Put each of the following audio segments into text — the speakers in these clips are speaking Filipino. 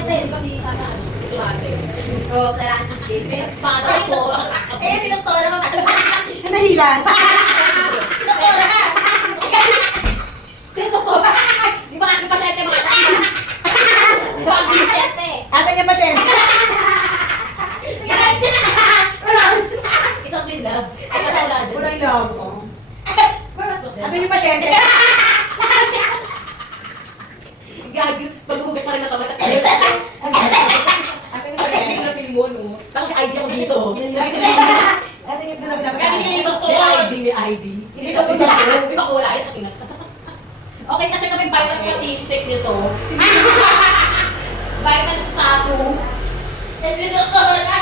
pasyente, di ba si Sasha, si Durante? Oo, Clarence David. Espada po. Eh, si Doktora mataas. Nahilan. Doktora! Sino to? Di ba ang pasyente mga kapatid? Di ba ang pasyente? Asan yung pasyente? Isang bin love. Ay, kasala dyan. Wala yung love ko. Asan yung pasyente? Gag, maghugas pa rin ng kamay, tapos Asan yung Kasi pasyente? yung film mo, no? Tapos yung ID ako dito. Asan yung pinapilapit? Galing kayo sa May ID, may ID. Hindi ko tulad. May makulay, ito kinas. Okay, na-check namin vital statistic nito. Vital status. Eh, si Doktora!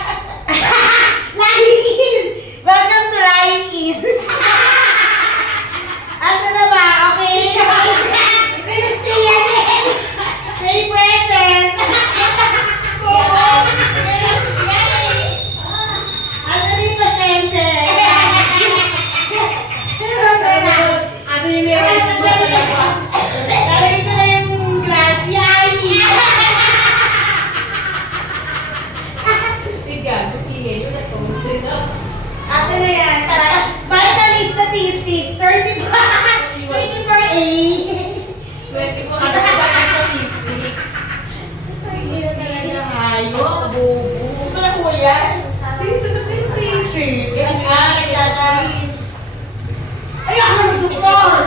Lying in! Welcome to Lying in! Asa na ba? Okay? Pinag-stay yan eh! Stay present! Asa na yung pasyente? Ano yung meron sa labas? Talagay ko na yung glass. Yay! Tignan, ingay yung nasong sila. Asa na yan? Vital statistic. 34A. 24 ano ba vital statistic? Ayos na lang hayo. Kabubo. Wala ko yan. Dito sa temperature. Kaya nga, Kay Sasha. Ay, ako na doktor!